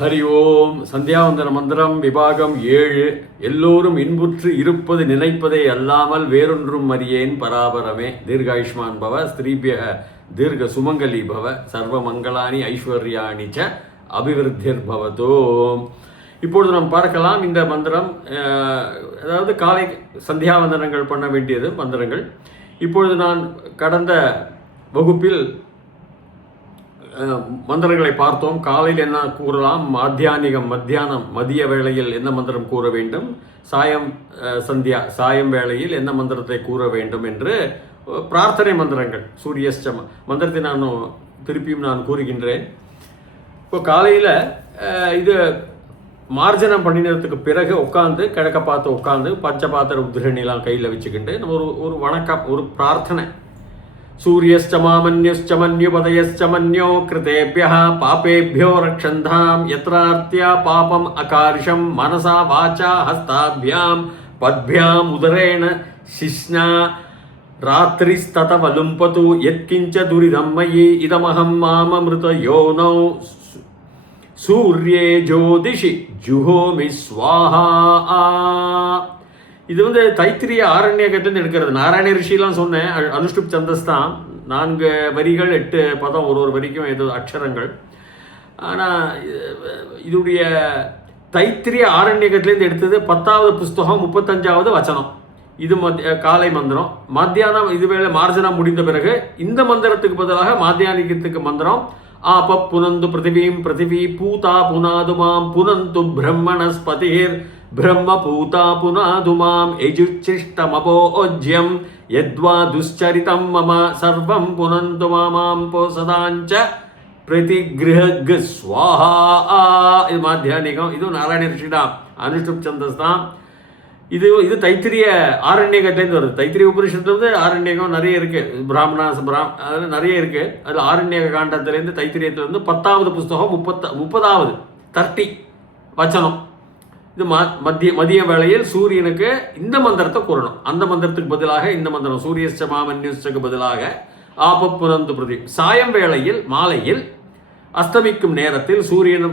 ஹரி ஓம். சந்தியாவந்தன மந்திரம் விபாகம் 7. எல்லோரும் இன்புற்று இருப்பது நினைப்பதே அல்லாமல் வேறொன்றும் அறியேன் பராபரமே. தீர்காயுஷ்மான் பவ, ஸ்திரீபியக தீர்க்க சுமங்கலி பவ, சர்வ மங்களானி ஐஸ்வர்யாணி ச அபிவிருத்திர் பவதோ. இப்பொழுது நாம் பார்க்கலாம் இந்த மந்திரம். அதாவது காலை சந்தியாவந்தனங்கள் பண்ண வேண்டியது மந்திரங்கள். இப்பொழுது நான் கடந்த வகுப்பில் மந்திரங்களை பார்த்தோம். காலையில் என்ன கூறலாம், மத்தியானம் மதிய வேளையில் என்ன மந்திரம் கூற வேண்டும், சாயம் வேளையில் என்ன மந்திரத்தை கூற வேண்டும் என்று பிரார்த்தனை மந்திரங்கள், சூரியஸ்டம மந்திரத்தை திருப்பியும் நான் கூறுகின்றேன். இப்போ காலையில் இது மார்ஜனம் பண்ணினதுக்கு பிறகு உட்காந்து கிழக்க பார்த்து உட்காந்து பஞ்சபாத்திர உத்ரணிலாம் கையில் வச்சுக்கிண்டு நம்ம ஒரு வணக்கம், ஒரு பிரார்த்தனை. சூரியஸ்ச மாமன்யுஸ்ச மன்யுபதயஸ்ச மன்யோ கிருதேபியः பாபேபியோ ரக்ஷந்தாம் யத்ரார்த்யா பாபம் அகாரிஷம் மனசா வாச்சா ஹஸ்தாபியாம் பத்பியாம் உதரேண சிஷ்ணா ராத்திரிஸ்தத வலும்பது யத்கிஞ்ச துரிதம் மயி இதமஹம் மாமமிருத யோனௌ சூர்யே ஜோதிஷி ஜுஹோமி ஸ்வாஹா. இது தைத்திரிய ஆரண்யகத்திலிருந்து எடுக்கிறது. நாராயண ரிஷிலாம் சொன்னேன். அனுஷ்டுப் சந்தஸ் தான். 4 வரிகள் 8 பதம், ஒரு வரிக்கும் ஏதோ அக்ஷரங்கள். ஆனால் இதுடைய தைத்திரிய ஆரண்யகத்திலேருந்து எடுத்தது 10வது புஸ்தகம் 35வது வச்சனம். இது காலை மந்திரம். மத்தியானம் இதுவேளை மார்ஜனம் முடிந்த பிறகு இந்த மந்திரத்துக்கு பதிலாக மாத்தியானிகத்துக்கு மந்திரம். ஆப புனந்து பிருத்திவீம் பிருத்திவி பூதா புனாது மாம் புனந்து பிரம்மணஸ்பதிர் பிரம்ம பூதா புனாது மாம் யஜுச்சிஷ்டமபோஜ்யம் யத்வா துஷ்சரிதம் மம சர்வம் புனந்து மாமாம் போசதாஞ்ச பிரதிகிருஹ ஸ்வாஹா. இது மாத்தியானிகம். இது நாராயண ரிஷிதான், அனுஷ்டுப் சந்தஸ் தான். இது தைத்திரிய ஆரண்யகத்திலேருந்து வருது. தைத்திரிய உபனிஷத்துல ஆரண்யகம் நிறைய இருக்கு. அதில் நிறைய இருக்கு. அதில் ஆரண்யக காண்டத்திலேருந்து தைத்திரியத்திலிருந்து 10வது புஸ்தகம் 30வது 30 வச்சனம். இது மதிய வேளையில் சூரியனுக்கு இந்த மந்திரத்தை கூறணும். அந்த மந்திரத்துக்கு பதிலாக இந்த மந்திரம் சூரியஸ்ச மாமன்யுஸ்சக்கு பதிலாக ஆப புனந்து பிரதி. சாயம் வேளையில் மாலையில் அஸ்தமிக்கும் நேரத்தில் சூரியன்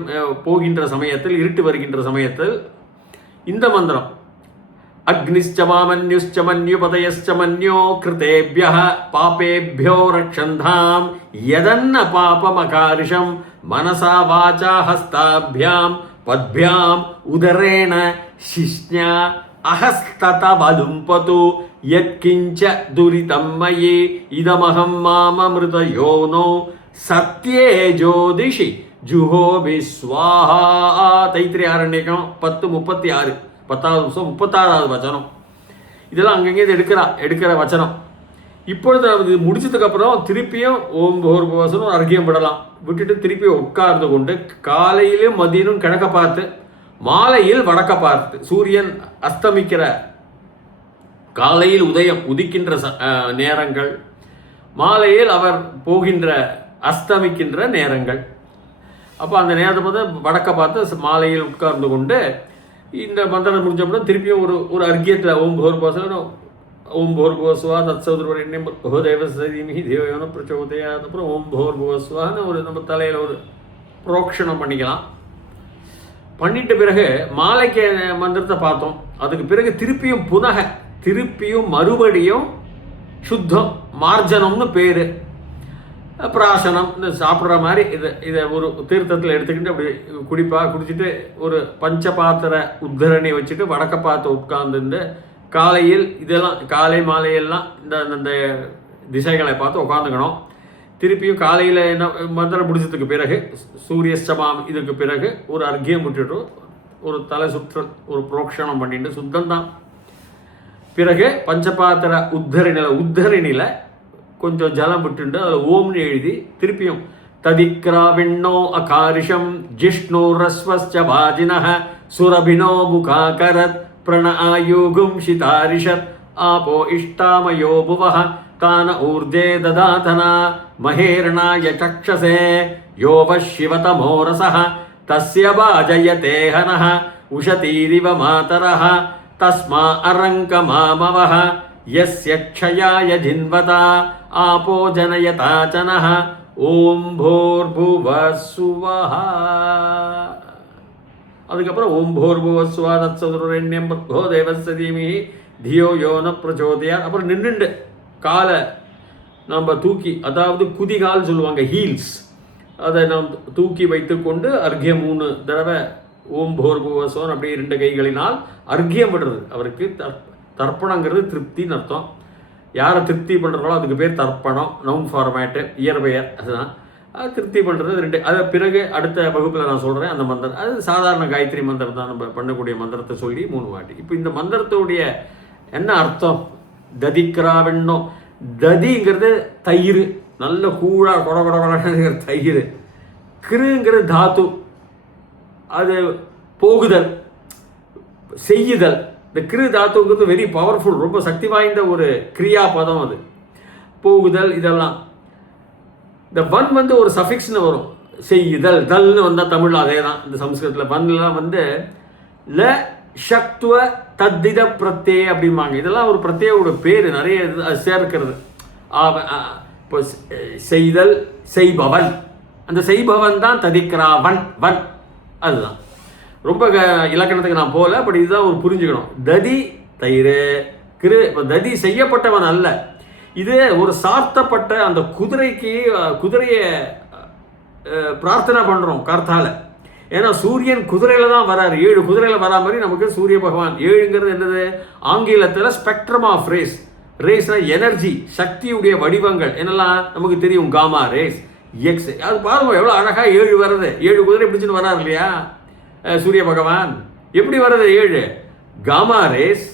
போகின்ற சமயத்தில், இருட்டு வருகின்ற சமயத்தில் இந்த மந்திரம் அக்னிஷ்ச மாமன்யுஷ்ச மன்யுபதயஸ்ச மன்யோ கிருதேபியः பாபேபியோ ரக்ஷந்தாம் யதன்ன பாபமகாரிஷம் மனசா வாச்சா ஹஸ்தாபியாம் பத்பியாம் உதரேண சிஷ்ஞா அஹஸ்தத வலும்பது யத்கிஞ்ச துரிதம் மயி இதமஹம் மாமமிருத யோனோ சத்யே ஜோதிஷி ஜுஹோமி ஸ்வாஹா. தைத்திரிய ஆரண்யகம் 10:36 10வது புஸ்தகம் 36வது வச்சனம். இதெல்லாம் அங்கங்கே எடுக்கிற வச்சனம். இப்பொழுது இது முடிச்சதுக்கப்புறம் திருப்பியும் ஓம் போர்பவசனம் அர்க்கியம் விடலாம். விட்டுட்டு திருப்பி உட்கார்ந்து கொண்டு காலையிலும் மதியனும் கிழக்க பார்த்து மாலையில் வடக்க பார்த்து சூரியன் அஸ்தமிக்கிற காலையில் உதிக்கின்ற நேரங்கள், மாலையில் அவர் போகின்ற அஸ்தமிக்கின்ற நேரங்கள். அப்போ அந்த நேரத்தை பார்த்து வடக்க பார்த்து மாலையில் உட்கார்ந்து கொண்டு இந்த மந்திரம் முடிஞ்சப்பறம் திருப்பியும் ஒரு அர்க்கியத்தில் ஓம் போர்பவசனம் ஓம் போர்புவஸ்வா தத்சௌத்ரவரண்யம் பகவதேவசதீமிஹி தேவயோன பிரச்சோதயாத். அப்புறம் ஓம் போர்புவஸ்வான்னு நம்ம தலையில் ஒரு புரோக்ஷணம் பண்ணிக்கலாம். பண்ணிட்ட பிறகு மாலைக்கு மந்திரத்தை பார்த்தோம். அதுக்கு பிறகு திருப்பியும் மறுபடியும் சுத்தம் மார்ஜனம்னு பேர், பிராசனம். இந்த சாப்பிட்ற மாதிரி இதை ஒரு தீர்த்தத்தில் எடுத்துக்கிட்டு அப்படி குடிச்சிட்டு ஒரு பஞ்சபாத்திர உத்தரணி வச்சுட்டு வடக்க பார்த்து உட்கார்ந்துட்டு காலையில் இதெல்லாம் காலை மாலையெல்லாம் இந்த திசைகளை பார்த்து உட்காந்துக்கணும். திருப்பியும் காலையில் என்ன மந்திரம் முடிச்சதுக்கு பிறகு சூரியஸ்தமாம் இதுக்கு பிறகு ஒரு அர்க்கியம் விட்டுட்டு ஒரு தலை சுற்றல், ஒரு புரோக்ஷணம் பண்ணிட்டு சுத்தம்தான். பிறகு பஞ்சபாத்திர உத்தரணியில் கொஞ்சம் ஜலம் விட்டுண்டு அதில் ஓம்னு எழுதி திருப்பியும் ததிக்ராவிண்ணோ அகாரிஷம் ஜிஷ்ணு ரஸ்வஸ்ச வாஜினஹ சுரபினோ முகாகரத் பிரண ஆயுகும் சிதாரிஷத் ஆபோ இஷ்டாமயோ புவஹ கான ஊர்ஜே ததாதனா மகேரணாய சக்ஷசே யோவ சிவதமோரசஹ தஸ்ய வாஜயதே ஹனஹ உஷதீரிவ மாதரஹ தஸ்மா அரங்கமாமவஹ யஸ்ய க்ஷயாய ஜின்வதா ஆபோ ஜனயதாச்சனஹ ஓம் பூர்புவ சுவஹ. அதுக்கப்புறம் ஓம் போர்புவஸ்வா தத்சதுரண்யம் பத்கோ தேவசதீமி தியோ யோன பிரச்சோதயா. அப்புறம் நின்றுண்டு காலை நம்ம தூக்கி, அதாவது குதிகால் சொல்லுவாங்க, ஹீல்ஸ், அதை நாம் தூக்கி வைத்து கொண்டு அர்க்கியம் 3 தடவை ஓம் போர்புவஸ்வன் அப்படி 2 கைகளினால் அர்க்கியம் விடுறது. அவருக்கு தர்ப்பணங்கிறது திருப்தின்னு அர்த்தம். யாரை திருப்தி பண்ணுறாங்களோ அதுக்கு பேர் தர்ப்பணம். நவுன் ஃபார்மேட்டு, இயற்பெயர், அதுதான். அது திருப்தி பண்ணுறது 2. அது பிறகு அடுத்த வகுப்பில் நான் சொல்கிறேன் அந்த மந்திரம். அது சாதாரண காயத்ரி மந்திரம் தான், நம்ம பண்ணக்கூடிய மந்திரத்தை சொல்லி 3 வாட்டி. இப்போ இந்த மந்திரத்துடைய என்ன அர்த்தம்? ததிக்ராவெண்ணோ, ததிங்கிறது தயிர், நல்ல கூழா கொட கொட கொடங்கிற தயிர். கிருங்கிறது தாத்து, அது போகுதல், செய்யுதல். இந்த கிரு தாத்துங்கிறது வெரி பவர்ஃபுல், ரொம்ப சக்தி வாய்ந்த ஒரு கிரியா பதம். அது போகுதல் இதெல்லாம். இந்த வன் வந்து ஒரு சஃபிக்ஸ்னு வரும், செய்யுதல். தல்னு வந்தால் தமிழ் அதே தான். இந்த சம்ஸ்கிருதத்தில் வன்லாம் வந்து ல சக்துவ தத்தித பிரத்யே அப்படிம்பாங்க. இதெல்லாம் ஒரு பிரத்யோட பேர், நிறைய சேர்க்கிறது. இப்போ செய்தல், செய்பவன், அந்த செய்பவன் தான் ததிக்ராவன், வன். அதுதான் ரொம்ப இலக்கணத்துக்கு நான் போகல, பட் இதுதான் ஒரு புரிஞ்சுக்கணும். ததி தயிர், கிரு. இப்போ ததி செய்யப்பட்டவன் அல்ல, இது ஒரு சார்த்தப்பட்ட அந்த குதிரையை பிரார்த்தனை பண்ணுறோம் கார்த்தால. ஏன்னா சூரியன் குதிரையில் தான் வராரு, 7 குதிரையில் வரா மாதிரி நமக்கு சூரிய பகவான். 7ங்கிறது என்னது? ஆங்கிலத்தில் ஸ்பெக்ட்ரம் ஆஃப் ரேஸ். ரேஸ்னா எனர்ஜி, சக்தியுடைய வடிவங்கள் என்னெல்லாம் நமக்கு தெரியும். Gamma rays, X. அது பாருங்க எவ்வளோ அழகாக 7 வருது. 7 குதிரை பிடிச்சின்னு வராரு இல்லையா சூரிய பகவான். எப்படி வருது 7? Gamma rays,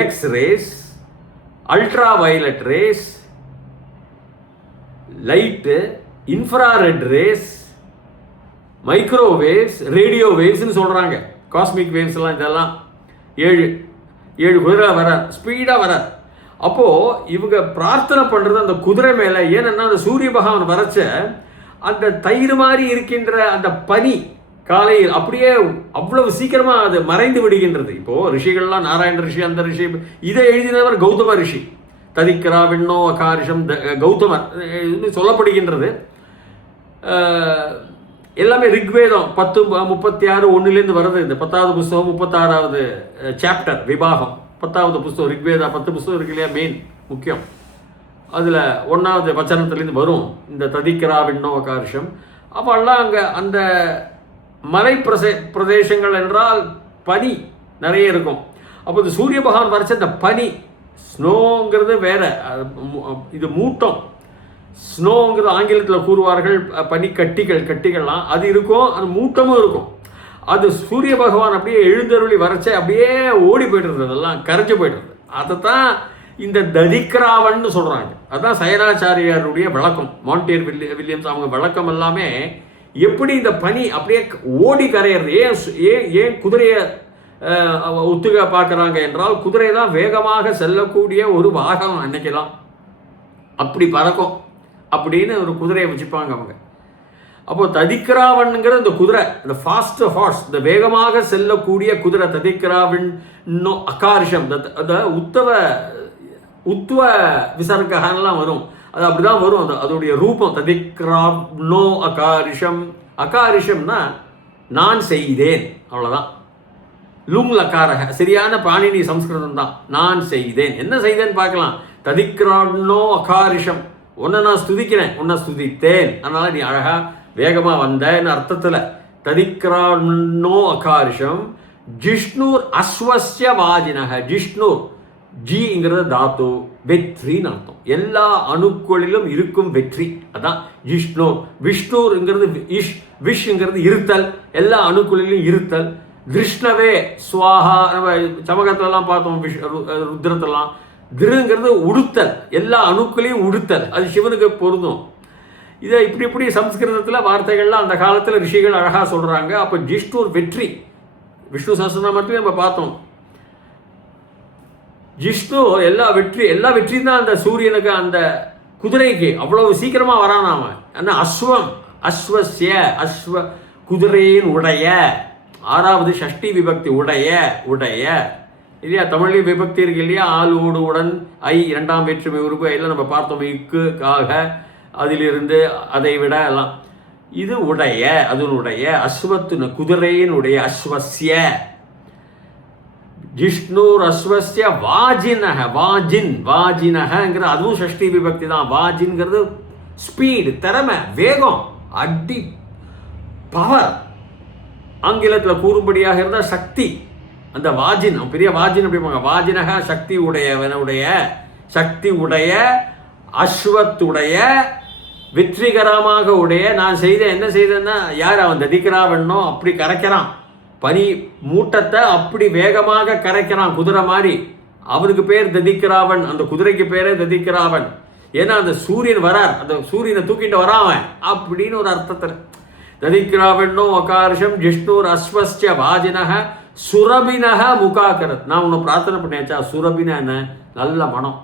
X rays, ultraviolet rays, light, infrared rays, microwaves, radio வேவ்ஸ்ன்னு சொல்கிறாங்க. காஸ்மிக் வேவ்ஸ்லாம் இதெல்லாம் 7 குதிரை வரார், ஸ்பீடாக வரார். அப்போது இவங்க பிரார்த்தனை பண்ணுறது அந்த குதிரை மேலே. ஏன்னா அந்த சூரிய பகவான் வரைச்ச அந்த தயிர் மாதிரி இருக்கின்ற அந்த பனி காலையில் அப்படியே அவ்வளவு சீக்கிரமாக அது மறைந்து விடுகின்றது. இப்போது ரிஷிகள்லாம் நாராயண ரிஷி, அந்த ரிஷி, இதை எழுதினவர் கௌதம ரிஷி. ததிக்ரா விண்ணோ அகாரிஷம் கௌதமர் சொல்லப்படுகின்றது. எல்லாமே ரிக்வேதம் 10:36 வருது. இந்த 10வது புஸ்தகம் 36வது சாப்டர் விபாகம் 10வது புஸ்தகம் ரிக்வேதா. 10 புஸ்தகம் இருக்கு இல்லையா, மெயின் முக்கியம். அதில் 1வது வச்சனத்துலேருந்து வரும் இந்த ததிக்ரா விண்ணோ அகாரிஷம். அப்போல்லாம் அங்கே அந்த மலை பிரதேசங்கள் என்றால் பனி நிறைய இருக்கும். அப்போ இந்த சூரிய பகவான் வரைச்ச இந்த பனி, ஸ்னோங்கிறது வேற, இது மூட்டம். ஸ்னோங்கிறது ஆங்கிலத்தில் கூறுவார்கள் பனி கட்டிகள்லாம், அது இருக்கும். அது மூட்டமும் இருக்கும். அது சூரிய பகவான் அப்படியே எழுந்தருளி வரைச்ச அப்படியே ஓடி போய்டுறது, அதெல்லாம் கரைஞ்சு போய்டுறது. அதை தான் இந்த ததிக்ராவன்னு சொல்கிறாங்க. அதுதான் சயனாச்சாரியாருடைய விளக்கம். மாண்டியர் வில்லியம்ஸ் அவங்க விளக்கம் எல்லாமே எப்படி இந்த பனி அப்படியே ஓடி கரையிறது. ஏன் குதிரையை ஒத்துக்க பார்க்குறாங்க என்றால், குதிரை தான் வேகமாக செல்லக்கூடிய ஒரு வாகனம். அன்னைக்கெல்லாம் அப்படி பறக்கும் அப்படின்னு ஒரு குதிரையை வச்சுப்பாங்க அவங்க. அப்போ ததிக்ராவன்ங்கிற இந்த குதிரை, இந்த ஃபாஸ்ட் ஹார்ஸ், இந்த வேகமாக செல்லக்கூடிய குதிரை ததிக்ராவன் அகாரிஷம். அந்த உத்துவ விசர்கலாம் வரும், அது அப்படிதான் வரும். அதோடைய ரூபம் ததிக்ராவ்னோ அகாரிஷம். அகாரிஷம்னா நான் செய்தேன், அவ்வளோதான். லுங் லக்காரக, சரியான பாணினி சம்ஸ்கிருதம் தான். நான் செய்தேன், என்ன செய்தேன்னு பார்க்கலாம். ததிக்ராவ்னோ அகாரிஷம், உன்னை நான் ஸ்துதிக்கிறேன், உன்னை ஸ்துதித்தேன், அதனால நீ அழகா வேகமாக வந்தேன்னு அர்த்தத்தில். ததிக்ராவ்னோ அகாரிஷம். ஜிஷ்ணூர் அஸ்வஸ்ய வாஜினக. ஜிஷ்ணூர், ஜிங்கிறது தாத்து, வெற்றின்னு அர்த்தம். எல்லா அணுக்களிலும் இருக்கும் வெற்றி, அதான் ஜிஷ்ணு. விஷ்ணுங்கிறது விஷங்கிறது இருத்தல், எல்லா அணுக்களிலும் இருத்தல். கிருஷ்ணவே ஸ்வாஹா, நம்ம சமகத்திலலாம் பார்த்தோம், ருத்ரத்தெல்லாம். திருங்கிறது உடுத்தல், எல்லா அணுக்களையும் உடுத்தல், அது சிவனுக்கு பொருந்தும். இதை இப்படி சம்ஸ்கிருதத்தில் வார்த்தைகள்லாம் அந்த காலத்தில் ரிஷிகள் அழகாக சொல்கிறாங்க. அப்போ ஜிஷ்ணூர் வெற்றி, விஷ்ணு சஹஸ்ரநாமத்திலே நம்ம பார்த்தோம். ஜிஷ்ணு எல்லா வெற்றியும் தான் அந்த சூரியனுக்கு, அந்த குதிரைக்கு அவ்வளவு சீக்கிரமாக வரான் அவன். ஆனால் அஸ்வம், அஸ்வசிய, அஸ்வ குதிரையின் உடைய, 6வது ஷஷ்டி விபக்தி, உடைய இல்லையா. தமிழ்லேயும் விபக்தி இருக்கு இல்லையா, ஆள் ஓடு உடன், ஐ 2ஆம் வேற்றுமை உறுப்பு எல்லாம் நம்ம பார்த்தோம். இக்கு காக, அதிலிருந்து, அதை விட எல்லாம். இது உடைய, அதனுடைய, அஸ்வத்துன குதிரையினுடைய, அஸ்வஸ்ய, ஜிஷ்ணுர் அஸ்வஸ்ய வாஜினஹ, வாஜின், வாஜினஹங்கிற அதுவும் ஷஷ்டி விபக்தி தான். வாஜின்கிறது ஸ்பீடு, திறமை, வேகம், அடி, பவர். ஆங்கிலத்தில் கூறும்படியாக இருந்தால் சக்தி. அந்த வாஜின், பெரிய வாஜின் அப்படிப்பாங்க. வாஜினக சக்தி உடையவனுடைய, சக்தி உடைய, அஸ்வத்துடைய, வெற்றிகரமாக உடைய. நான் என்ன செய்தேன்னா, யார் அவன் ததிக்கிறாவன்னோ அப்படி கரைக்கிறான். பனி மூட்டத்தை அப்படி வேகமாக கரைக்கிறான் குதிரை மாதிரி. அவனுக்கு பேர் ததிக்கிறாவன், அந்த குதிரைக்கு பேரே ததிக்கிறாவன். ஏன்னா அந்த சூரியன் வரார், அந்த சூரியனை தூக்கிட்டு வராவன் அப்படின்னு ஒரு அர்த்தத்தில். ததிக்கிறாவன்னோ அகார்ஷம் ஜிஷ்ணுர் அஸ்வஸ்ய வாஜினக சுரபினக முகாக்கரத். நான் உன்னை பிரார்த்தனை பண்ணியாச்சா? சுரபினா என்ன? நல்ல மனம்,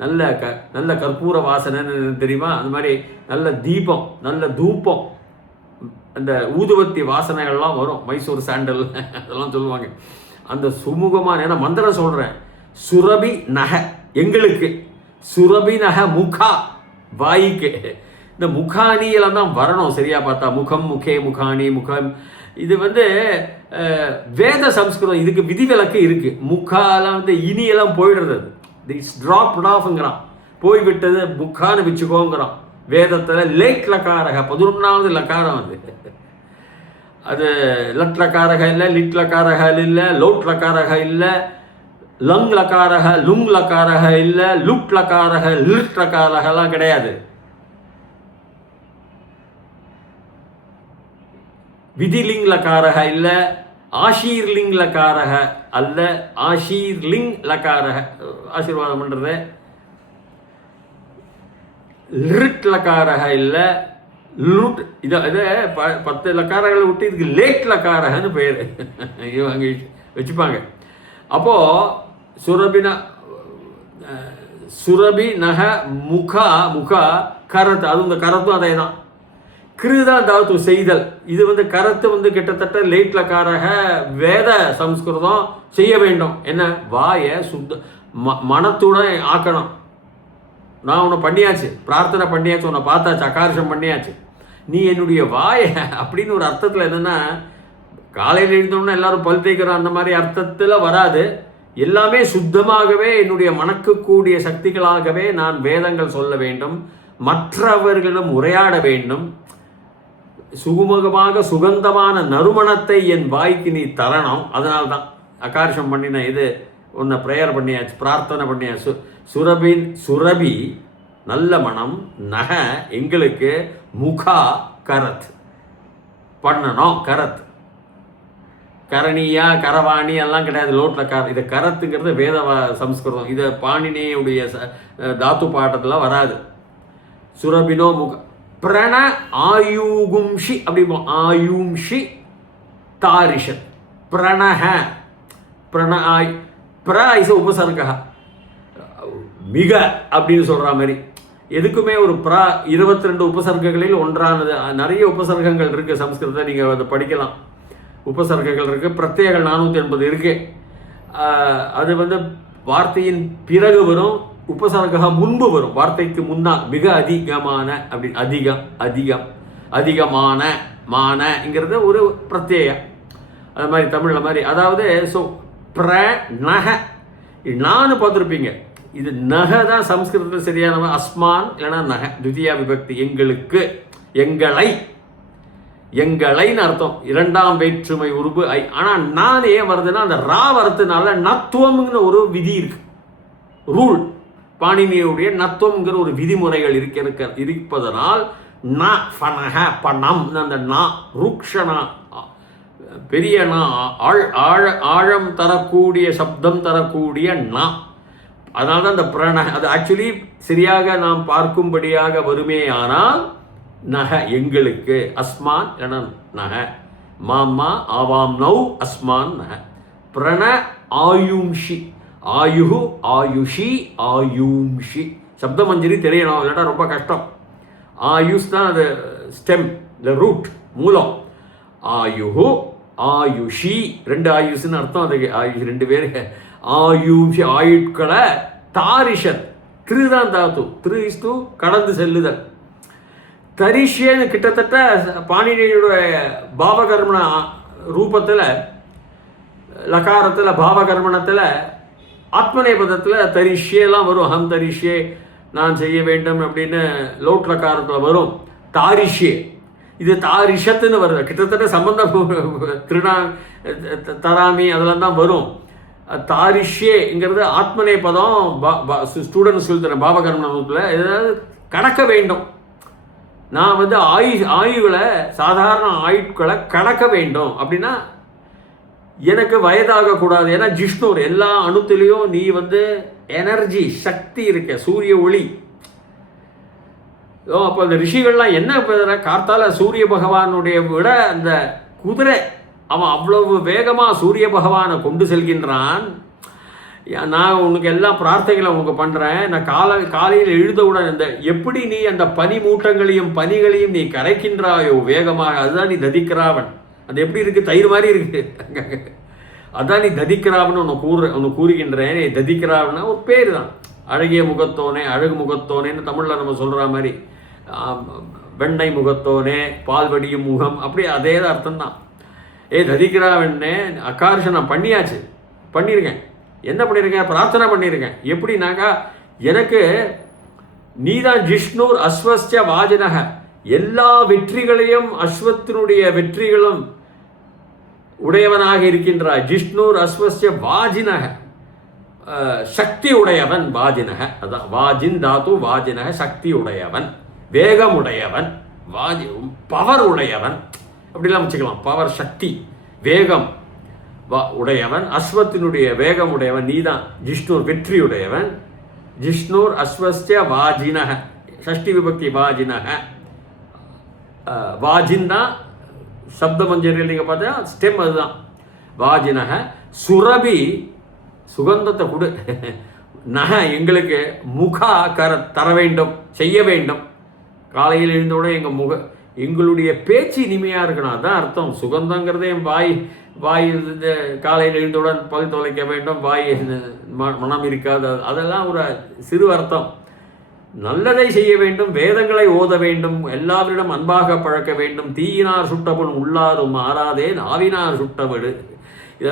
நல்ல கற்பூர வாசனைன்னு தெரியுமா? அந்த மாதிரி நல்ல தீபம், நல்ல தூபம், அந்த ஊதுவத்தி வாசனைகள்லாம் வரும். மைசூர் சாண்டல் அதெல்லாம் சொல்லுவாங்க. அந்த சுமூகமான, ஏன்னா மந்திரம் சொல்கிறேன். சுரபி நக எங்களுக்கு, சுரபி நக முகா வாய்க்கு. இந்த முகானியெல்லாம் தான் வரணும் சரியா பார்த்தா. முகம், முகே, முகானி, முகம். இது வேத சம்ஸ்கிருதம். இதுக்கு விதிவிலக்கு இருக்கு. முகாலாம் இனியெல்லாம் போயிடுறது. இட்ஸ் ட்ராப்ட் ஆஃப்ங்கிறான், போய்விட்டது, முக்கான்னு வச்சுக்கோங்கிறான். வேதத்தில் லேட் லக்காரக 11வது லக்காரம் அது லட் லக்காரக இல்லை, லிட் லக்காரக இல்லை, லோட் லக்காரக இல்லை, லங் லக்காரக, லுங் லக்காரக இல்லை, லுட் லக்காரக, லிட் லக்காரகலாம் கிடையாது. விதிலிங் லக்காரக இல்லை, ஆஷீர்லிங் லக்காரக அல்ல, ஆஷீர்லிங் லக்காரக ஆசீர்வாதம் பண்ணுறது. லிட் லக்காரக இல்லை, லுட். இதை 10 லக்காரகளை விட்டு இதுக்கு லேட் லக்காரகன்னு பெயர் இவங்க வச்சுப்பாங்க. அப்போது சுரபி நக முகா முகா கரத்து. அது இந்த கரத்தும் அதே தான். கிருதான் தாத்து செய்தல். இது கரத்து கிட்டத்தட்ட லேட் லக்காரக. வேத சம்ஸ்கிருதம் செய்ய வேண்டும். என்ன? வாயை சுத்த மனத்துடன் ஆக்கணும். நான் உன்னை பண்ணியாச்சு, பிரார்த்தனை பண்ணியாச்சு, உன்னை பார்த்தாச்சு, அகார்ஷம் பண்ணியாச்சு, நீ என்னுடைய வாயை அப்படின்னு ஒரு அர்த்தத்தில். என்னென்னா, காலையில் எழுந்தோன்னா எல்லாரும் பல் தேய்க்கிறோம் அந்த மாதிரி அர்த்தத்தில் வராது. எல்லாமே சுத்தமாகவே என்னுடைய மணக்கக்கூடிய சக்திகளாகவே நான் வேதங்கள் சொல்ல வேண்டும், மற்றவர்களிடம் உரையாட வேண்டும். சுகுமுகமாக சுகந்தமான நறுமணத்தை என் வாய்க்கு நீ தரணும். அதனால்தான் அகார்ஷம் பண்ணின. இது உன்னை ப்ரேயர் பண்ணியாச்சு, பிரார்த்தனை பண்ணியாச்சு. சுரபி நல்ல மனம், நக எங்களுக்கு, முகா கரத் பண்ணணும். கரத் கரணியா கரவாணி எல்லாம் கிடையாது. லோட்டில் இது கரத்துங்கிறது வேத சம்ஸ்கிருதம். இது பாணினியுடைய தாத்து பாட்டத்தில் வராது. சுரபினோ முக பிரண ஆயுகும்ஷி அப்படிமோ, ஆயும்ஷி தாரிஷன் பிரணஹ பிரண ஆய் பிர ஐச உபசர்கா மிக அப்படின்னு சொல்கிற மாதிரி. எதுக்குமே ஒரு 22 உபசர்கங்களில் ஒன்றானது. நிறைய உபசர்க்கங்கள் இருக்குது சம்ஸ்கிருதத்தை, நீங்கள் அதை படிக்கலாம். உபசர்க்கங்கள் இருக்குது, பிரத்யேகங்கள் 480 இருக்குது. அது வார்த்தையின் பிறகு வரும், உபசர்க முன்பு வரும், வார்த்தைக்கு முன்னால். மிக அதிகமான அப்படி, அதிகமான மானங்கிறது ஒரு பிரத்யேகம். அது மாதிரி தமிழில் மாதிரி. அதாவது நக நானு பார்த்துருப்பீங்க. இது நக தான் சம்ஸ்கிருதத்தில் சரியான. அஸ்மான் இல்லைன்னா நக துதியா விபக்தி. எங்களுக்கு, எங்களைன்னு அர்த்தம். 2ஆம் வேற்றுமை உருபு ஐ. ஆனால் நான் ஏன் வருதுன்னா, அந்த ரா வரத்துனால நத்துவம்ங்கிற ஒரு விதி இருக்கு, ரூல். பாணினியுடைய நத்துவம்ங்கிற ஒரு விதிமுறைகள் இருப்பதனால் ந ஃபனஹ பணம், அந்த நா ருக்ஷனா, பெரிய நா, ஆழம் தரக்கூடிய, சப்தம் தரக்கூடிய நா. அதனால தான் அந்த பிரண, அது ஆக்சுவலி சரியாக நாம் பார்க்கும்படியாக வருமே. ஆனால் நக எங்களுக்கு, அஸ்மான் என நக, மாமா ஆவாம் நௌ அஸ்மான் நக. பிரண ஆயும்ஷி, ஆயுஹு ஆயுஷி ஆயும்ஷி. சப்தமஞ்சரி தெரியணும், இல்லைன்னா ரொம்ப கஷ்டம். ஆயுஷ் தான் அது ஸ்டெம், இந்த ரூட், மூலம். ஆயுஹு ஆயுஷி, 2 ஆயுஷ்னு அர்த்தம். அதுக்கு ஆயுஷ் 2 பேர். ஆயுஷி ஆயுட்களை தாரிஷத், திருதான் தாத்து. கடந்து செல்லுதல். தரிஷ்யன்னு கிட்டத்தட்ட பாணினியுடைய பாவகர்மண ரூபத்தில் லகாரத்தில் பாவகர்மணத்தில் ஆத்மநேபதத்தில் தரிஷ்யெல்லாம் வரும். அகம் தரிஷ்யே, நான் செய்ய வேண்டும் அப்படின்னு லோட் லகாரத்தில் வரும். தாரிஷ்யே, இது தாரிஷத்துன்னு வருது. கிட்டத்தட்ட சம்பந்தம் திருநா தராமி அதெல்லாம் தான் வரும். தாரிஷ்யேங்கிறது ஆத்மநேபதம். ஸ்டூடெண்ட்ஸ் சொல்லித்தரேன் பாவகர்மண ரூபத்தில் ஏதாவது கடக்க வேண்டும். நான் வந்து ஆயுகளை சாதாரண ஆயுட்களை கடக்க வேண்டும் அப்படின்னா எனக்கு வயதாகக்கூடாது. ஏன்னா ஜிஷ்ணூர் எல்லா அணுத்திலையும் நீ வந்து எனர்ஜி சக்தி இருக்க, சூரிய ஒளி. அப்போ அந்த ரிஷிகள்லாம் என்ன கார்த்தால சூரிய பகவானுடைய விட அந்த குதிரை அவன் அவ்வளவு வேகமாக சூரிய பகவானை கொண்டு செல்கின்றான். நான் உனக்கு எல்லாம் பிரார்த்தனைகளை உனக்கு பண்ணுறேன். நான் காலையில் எழுந்தவுடன் இந்த எப்படி நீ அந்த பனி மூட்டங்களையும் பனிகளையும் நீ கரைக்கின்றாயோ வேகமாக, அதுதான் நீ ததிக்கிறாவன். அது எப்படி இருக்குது, தயிர் மாதிரி இருக்குது. அதான் நீ ததிக்கிறாவன்னு உன்னை கூறுகின்றேன். நீ ததிக்கிறாவன்னா ஒரு பேர் தான். அழகிய முகத்தோனே, அழகு முகத்தோனேன்னு தமிழில் நம்ம சொல்கிற மாதிரி, வெண்ணெய் முகத்தோனே, பால்வடியும் முகம், அப்படி அதே தான் அர்த்தம் தான். ததிக்கிறாவன்னே அக்கார்ஷனம் பண்ணியிருக்கேன். என்ன பண்ணியிருக்கேன், பிரார்த்தனை பண்ணியிருக்கேன். எப்படின்னாக்கா எனக்கு நீதான் ஜிஷ்ணூர் அஸ்வஸ்ய வாஜினக, எல்லா வெற்றிகளையும் அஸ்வத்தினுடைய வெற்றிகளும் உடையவனாக இருக்கின்றாய். ஜிஷ்ணூர் அஸ்வஸ்ய வாஜினக, சக்தி உடையவன். வாஜினக அதான் வாஜின் தாத்து, வாஜினக சக்தி உடையவன், வேகமுடையவன், பவர் உடையவன், அப்படிலாம் வச்சுக்கலாம். பவர், சக்தி, வேகம் உடையவன், அஸ்வத்தினுடைய வேகம் உடையவன் நீதான். ஜிஷ்ணூர் வெற்றியுடையவன். ஜிஷ்ணூர் அஸ்வஸ்ய வாஜினக, ஷஷ்டி விபக்தி வாஜினக. வாஜின் தான் சப்த மஞ்சரியில் நீங்கள் பார்த்தா ஸ்டெம் அதுதான். வாஜினக சுரபி, சுகந்தத்தை கொடு. நக எங்களுக்கு முகா தர வேண்டும், செய்ய வேண்டும். காலையில் எழுந்தோட எங்களுடைய பேச்சு இனிமையாக இருக்கணும். அதுதான் அர்த்தம். சுகந்தங்கிறதே வாய் காலையில் எழுந்தவுடன் பல் துளைக்க வேண்டும், வாய் மனம் இருக்காது, அதெல்லாம் ஒரு சிறு அர்த்தம். நல்லதை செய்ய வேண்டும், வேதங்களை ஓத வேண்டும், எல்லாவரிடம் அன்பாக பழக்க வேண்டும். தீயினார் சுட்டபுன் உள்ளாரும் ஆறாதே நாவினார் சுட்டவிடு,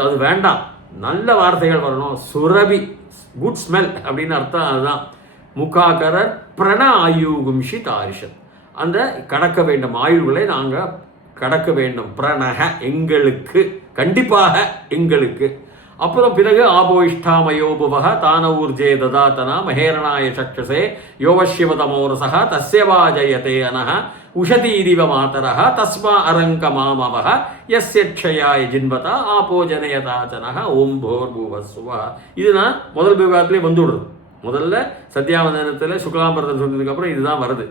அது வேண்டாம். நல்ல வார்த்தைகள் வரணும். சுரபி, குட் ஸ்மெல் அப்படின்னு அர்த்தம். அதுதான் முகாகர பிரண ஆயுகும்ஷி தாரிஷத், அந்த கடக்க வேண்டும் ஆயுள்களை நாங்கள் கடக்க வேண்டும். பிரணக எங்களுக்கு, கண்டிப்பாக எங்களுக்கு. அப்புறம் பிறகு ஆபோயிஷ்டாமயோபுவக தான ஊர்ஜே ததாத்தனா மகேரணாய சக்ஷசே யோவசிவதமோரசக தஸ்யவா ஜயதே அனக உஷதீரிவ மாதரக தஸ்மா அரங்க மாமவக யஸ்யக்ஷயாய ஜின்வதா ஆபோஜனயதாச்சனக ஓம் போர்பூவஸ்வா. இது நான் முதல் விவாதத்திலே வந்துவிடுறது. முதல்ல சத்யாவந்தனத்தில் சுக்லாம்பரதன் சொன்னதுக்கப்புறம் இதுதான் வருது.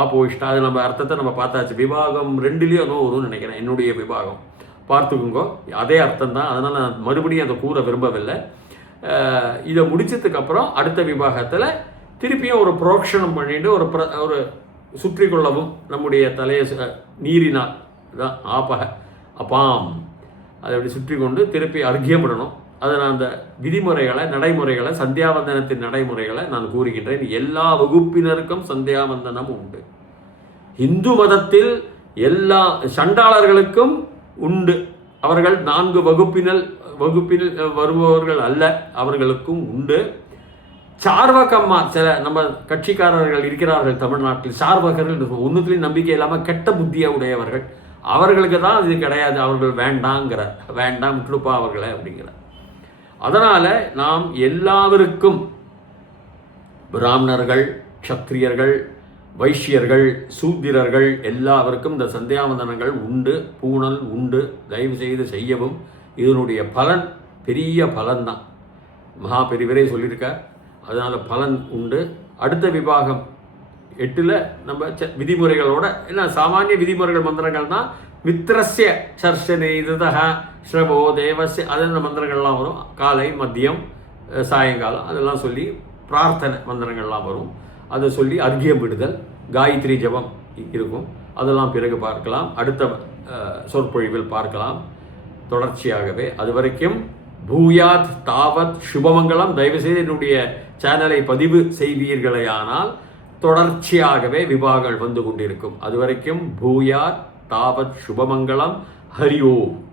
ஆப்போயிஷ்டா, அது நம்ம அர்த்தத்தை நம்ம பார்த்தாச்சு. விபாகம் 2லயோ வரும்னு நினைக்கிறேன். என்னுடைய விபாகம் பார்த்துக்குங்கோ, அதே அர்த்தம் தான். அதனால் நான் மறுபடியும் அதை கூற விரும்பவில்லை. இதை முடிச்சதுக்கப்புறம் அடுத்த விபாகத்தில் திருப்பியும் ஒரு புரோக்ஷனம் பண்ணிட்டு ஒரு சுற்றி கொள்ளவும் நம்முடைய தலையை நீரினால் தான் ஆபக அப்பாம் அதை அப்படி சுற்றி கொண்டு திருப்பி அர்க்கியம் விடணும். அதை நான் அந்த விதிமுறைகளை, நடைமுறைகளை, சந்தியாவந்தனத்தின் நடைமுறைகளை நான் கூறுகின்றேன். எல்லா வகுப்பினருக்கும் சந்தியாவந்தனம் உண்டு. இந்து மதத்தில் எல்லா சண்டாளர்களுக்கும் உண்டு. அவர்கள் 4 வகுப்பினில் வருபவர்கள் அல்ல, அவர்களுக்கும் உண்டு. சார்வகம்மா, சில நம்ம கட்சிக்காரர்கள் இருக்கிறார்கள் தமிழ்நாட்டில், சார்வகர்கள் ஒன்றுத்துலேயும் நம்பிக்கை இல்லாமல் கெட்ட புத்தியை உடையவர்கள். அவர்களுக்கு தான் இது கிடையாது, அவர்கள் வேண்டாம் விட்டுடுப்பா அவர்களை அப்படிங்கிற. அதனால் நாம் எல்லாருக்கும், பிராமணர்கள், க்ஷத்ரியர்கள், வைஷ்யர்கள், சூத்திரர்கள் எல்லாருக்கும் இந்த சந்தியாவந்தனங்கள் உண்டு, பூணல் உண்டு. தயவு செய்து செய்யவும். இதனுடைய பலன் பெரிய பலன்தான், மகா பெரியவரே சொல்லியிருக்கார். அதனால் பலன் உண்டு. அடுத்த விபாகம் 8ல் நம்ம விதிமுறைகளோட, இல்லை சாமானிய விதிமுறைகள் மந்திரங்கள் தான். மித்ரஸ்ய சர்ஷனே இதுதா ஸ்ரவோ தேவஸ்ய, அந்த மந்திரங்கள்லாம் வரும். காலை, மதியம், சாயங்காலம் அதெல்லாம் சொல்லி பிரார்த்தனை மந்திரங்கள்லாம் வரும். அதை சொல்லி அர்க்கியம் விடுதல், காயத்ரி ஜபம் இருக்கும். அதெல்லாம் பிறகு பார்க்கலாம், அடுத்த சொற்பொழிவில் பார்க்கலாம் தொடர்ச்சியாகவே. அது வரைக்கும் பூயாத் தாவத் சுபமங்கலம். தயவுசெய்து என்னுடைய சேனலை பதிவு செய்வீர்களேயானால் தொடர்ச்சியாகவே விபாகங்கள் வந்து கொண்டிருக்கும். அது வரைக்கும் பூயாத் தாவத் சுபமங்கலம். ஹரி ஓம்.